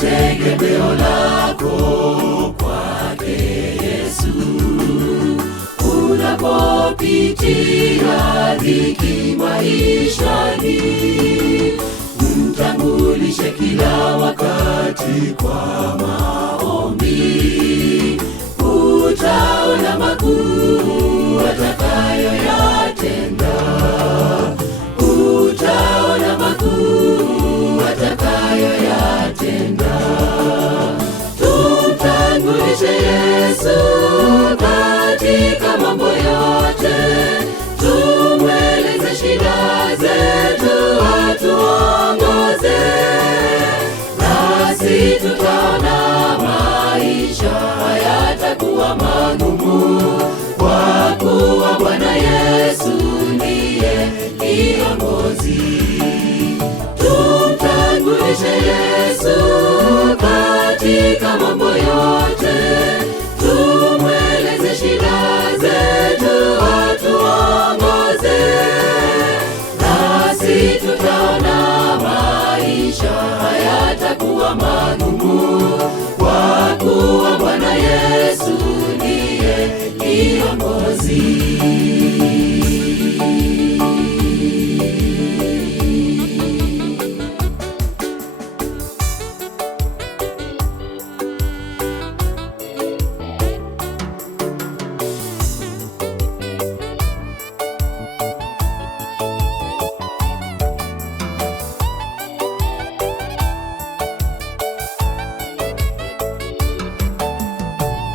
tegemeo lako kwake Yesu. Unapopitia dhiki maishani, mtambulishe kila wakati kwa maombi. Utaona makuu atakayoyatenda, utaona makuu atakayoyatenda. Tumtangulishe Yesu katika mambo yote, tumweleze shida zetu, atuongoze, nasi tutaona maisha hayatakuwa magumu, kwa kuwa Bwana Yesu ndiye kiongozi. Tumtangulishe Yesu katika mambo yote, tumweleze shida zetu, atuongoze, nasi tutaona maisha hayatakuwa magumu, kwa kuwa Bwana Yesu ndiye kiongozi.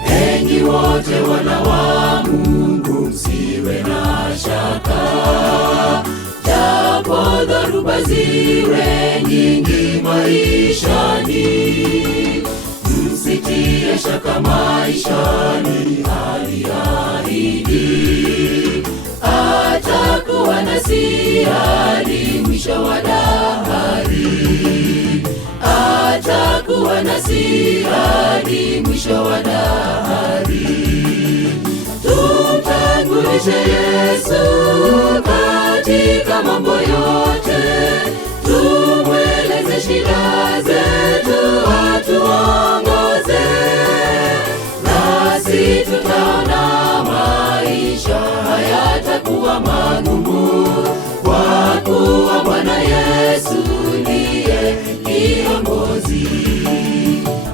Enyi wote wana wa Mungu, msiwe na shaka, japo dhoruba ziwe nyingi maishani, msitie shaka maishani. Aliahidi atakuwa nasi hadi mwisho wa dahari, atakuwa nasi hadi mwisho wa dahari. Tumtangulishe Yesu katika mambo yote, tumweleze shida zetu, atuongoze, nasi tutaona maisha hayatakuwa magumu, kwa kuwa Bwana Yesu ndiye kiongozi.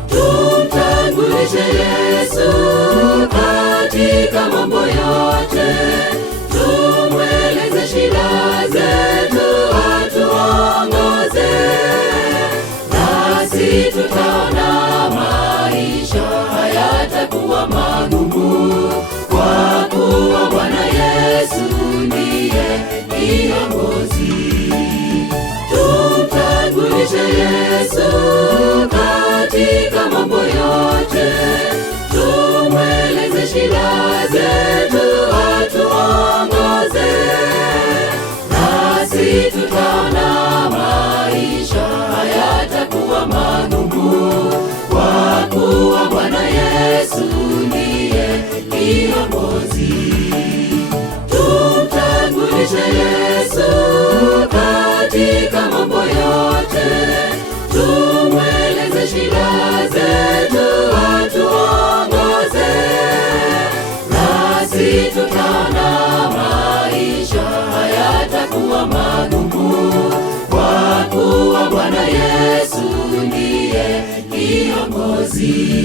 Tumtangulishe Yesu katika mambo yote, tumweleze shida zetu, atuongoze, nasi tutaona maisha hayatakuwa magumu, kwa kuwa Bwana Yesu ndiye kiongozi. Tumtangulishe Yesu katika mambo yote, tumweleze shida zetu, atuongoze, nasi tutaona maisha hayatakuwa magumu, kwa kuwa Bwana Yesu ndiye kiongozi. Tumtangulishe Yesu katika mambo yote, tumweleze shida zetu, atuongoze, nasi tutaona maisha hayatakuwa magumu, kwa kuwa Bwana Yesu ndiye kiongozi.